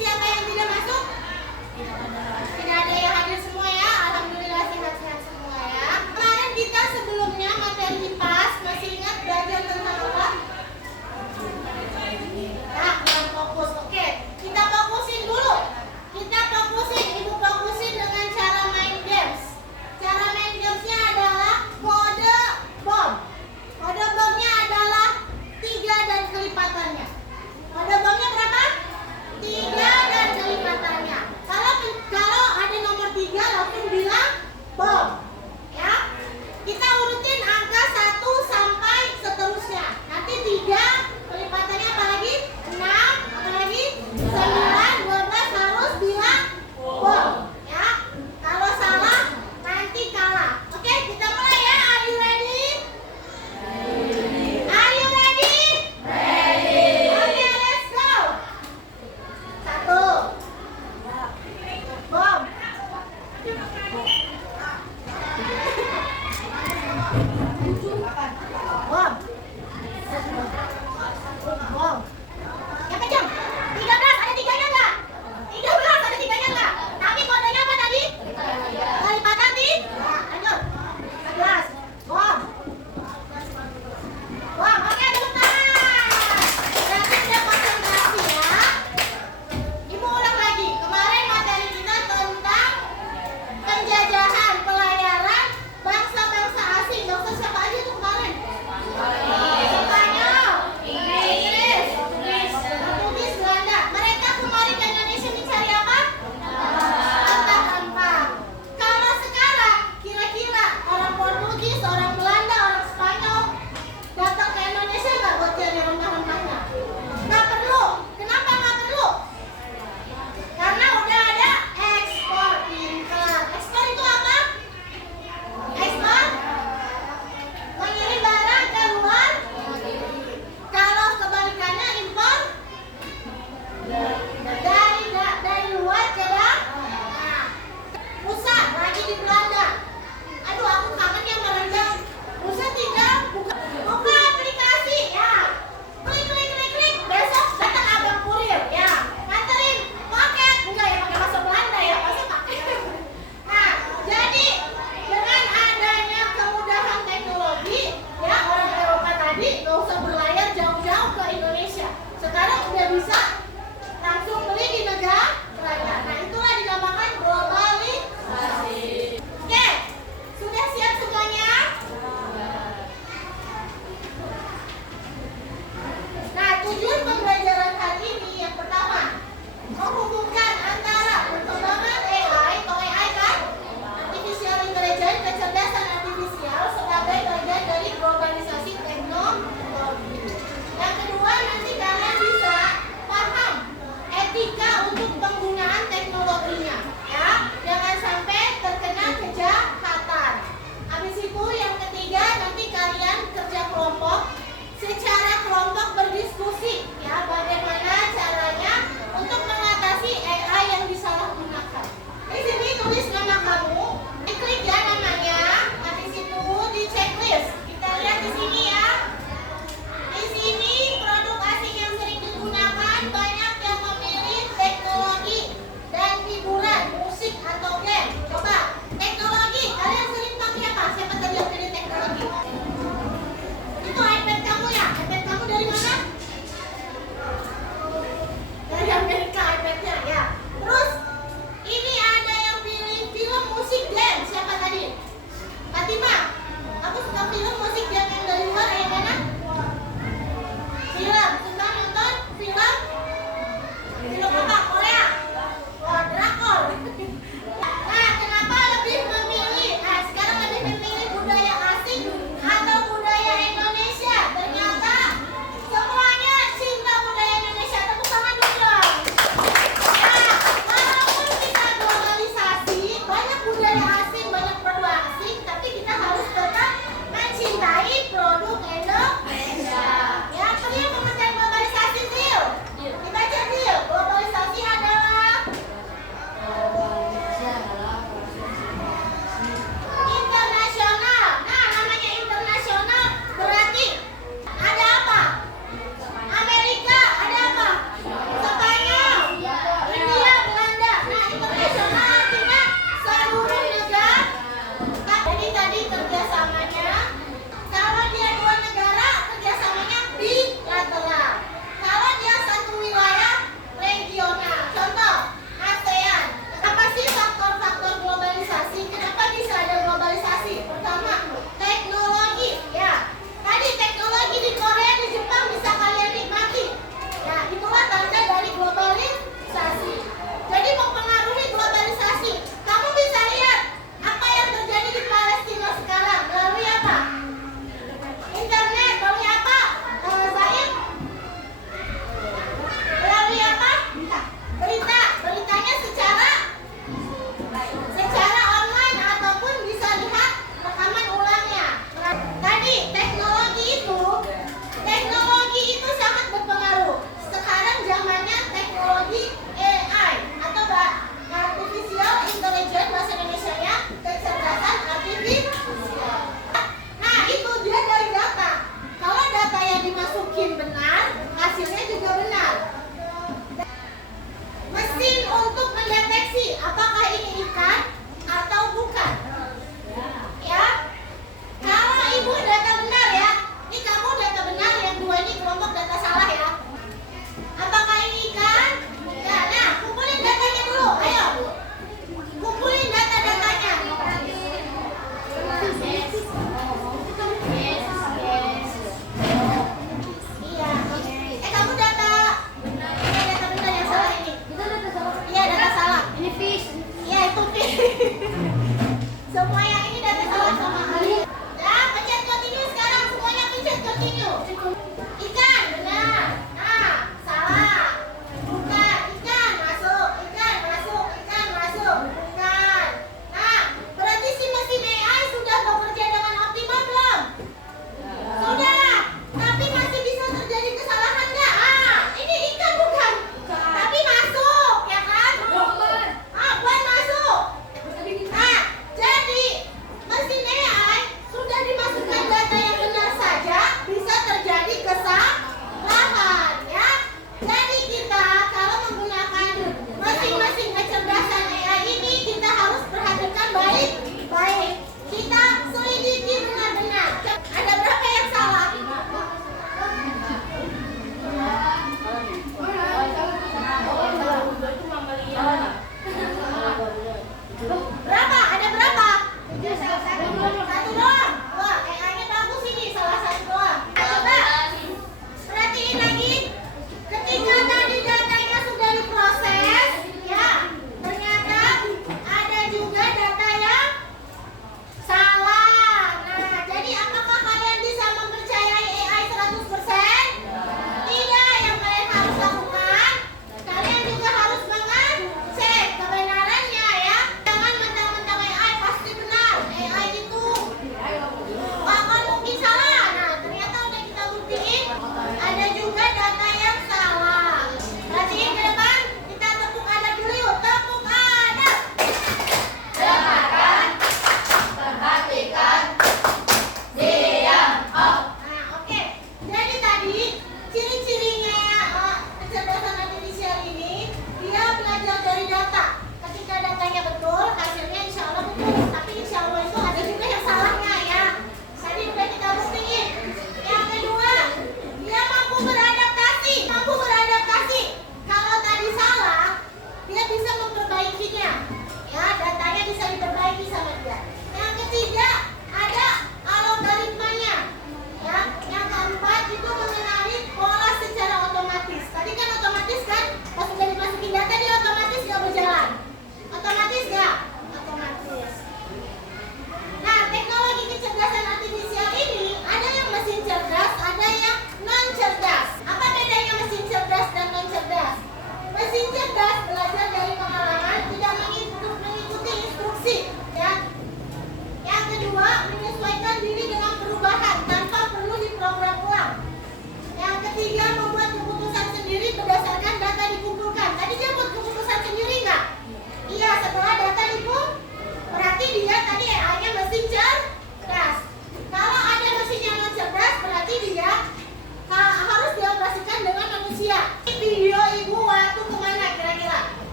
siapa yang tidak masuk? Tidak ada yang hadir semua ya. Alhamdulillah sehat-sehat semua ya. Kemarin kita sebelumnya materi IPAS masih ingat belajar tentang apa? Nah, kurang fokus. Oke, kita fokusin dulu. Ibu fokusin dengan cara main games. Cara main gamesnya adalah mode bom. Mode bomnya adalah 3 dan kelipatannya. Mode bomnya berapa? 3 dan kelipatannya. Kalau ada nomor 3 langsung bilang bom. Ya. Kita urutin angka 1 sampai seterusnya. Nanti 3 kelipatannya apa lagi? 6, apa lagi? 9, 12 harus bilang bom. Ya. Kalau salah nanti kalah. Oke, kita mulai ya. Are you ready? Are you ready? Oke, let's go. 1. Bom. Bom. Bom. Yang kencang. 13 ada 3-nya enggak? 13 ada 3-nya enggak? Tapi kodenya apa tadi? Kelipatan di? Ya, lanjut. 14. Bom. Bom. Oke, tepuk tangan. Berarti udah konsentrasi ya. Ibu ulang lagi. Kemarin materi kita tentang penjajahan, pelayaran bangsa-bangsa asing. Bangsa siapa aja tuh kemarin? Spanyol, Inggris, Portugis, Belanda. Mereka kemarin ke Indonesia mencari apa? Rempah-rempah. Kalau sekarang kira-kira orang Portugis, orang Belanda, orang Spanyol datang ke Indonesia nggak buat cari rempah-rempahnya? Nggak perlu. Kenapa nggak perlu? Karena udah ada ekspor impor. Ekspor itu apa? Ekspor mengirim barang ke luar. Kalau kebalikannya impor dari luar ke dalam. Nah, pusat lagi di Belanda. Aduh, aku kangen yang merendah. Pusat tinggal buka aplikasi ya. Klik klik klik klik. Besok datang abang kurir ya. Nganterin paket. Enggak ya pakai bahasa Belanda ya. Masa pakai. Nah, jadi dengan adanya kemudahan teknologi ya, orang Eropa tadi nggak usah berlayar jauh-jauh ke Indonesia. Sekarang udah bisa langsung beli di negara. Nah, itulah dinamakan globalisasi. Oke, sudah siap semuanya? Nah, tujuan pembelajaran hari ini yang pertama, menghubungkan antara perkembangan AI atau AI kan, artificial intelligence, kecerdasan artifisial sebagai bagian dari globalisasi teknologi. Yang kedua, nanti kalian bisa paham etika untuk penggunaan teknologinya, ya, jangan sampai terkena kejahatan. Habis itu yang ketiga, nanti kalian kerja kelompok, secara kelompok berdiskusi, ya, bagaimana caranya untuk mengatasi AI yang disalahgunakan. Di sini tulis nama kamu, diklik ya namanya, habis itu di checklist. Kita lihat di sini ya. Di sini produk asing yang sering digunakan banyak yang memilih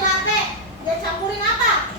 latte. Dia campurin apa?